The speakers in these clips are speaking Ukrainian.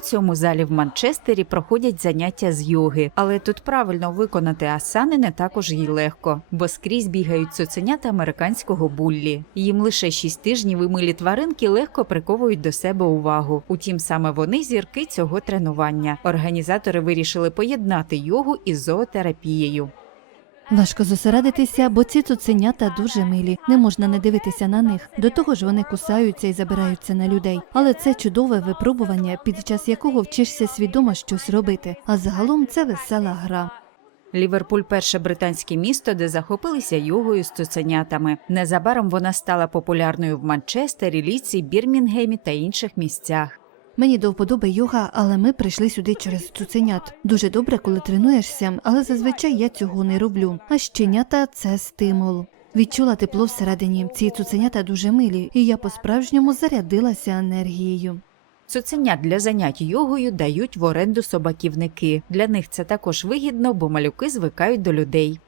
цьому залі в Манчестері проходять заняття з йоги, але тут правильно виконати асани не також їй легко, бо скрізь бігають цуценята американського буллі. Їм лише 6 тижнів і милі тваринки легко приковують до себе увагу. Утім, саме вони зірки цього тренування. Організатори вирішили поєднати йогу із зоотерапією. Важко зосередитися, бо ці цуценята дуже милі. Не можна не дивитися на них. До того ж, вони кусаються і забираються на людей. Але це чудове випробування, під час якого вчишся свідомо щось робити. А загалом це весела гра. Ліверпуль перше британське місто, де захопилися йогою з цуценятами. Незабаром вона стала популярною в Манчестері, Ліці, Бірмінгемі та інших місцях. Мені до вподоби йога, але ми прийшли сюди через цуценят. Дуже добре, коли тренуєшся, але зазвичай я цього не роблю. А щенята це стимул. Відчула тепло всередині. Ці цуценята дуже милі, і я по-справжньому зарядилася енергією. Цуценят для занять йогою дають в оренду собаківники. Для них це також вигідно, бо малюки звикають до людей.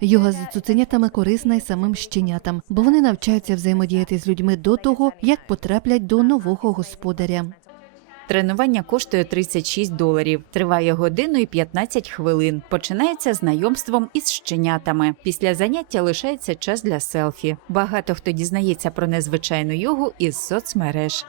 Йога з цуценятами корисна й самим щенятам, бо вони навчаються взаємодіяти з людьми до того, як потраплять до нового господаря. Тренування коштує 36 доларів, триває годину і 15 хвилин. Починається знайомством із щенятами. Після заняття лишається час для селфі. Багато хто дізнається про незвичайну йогу із соцмереж.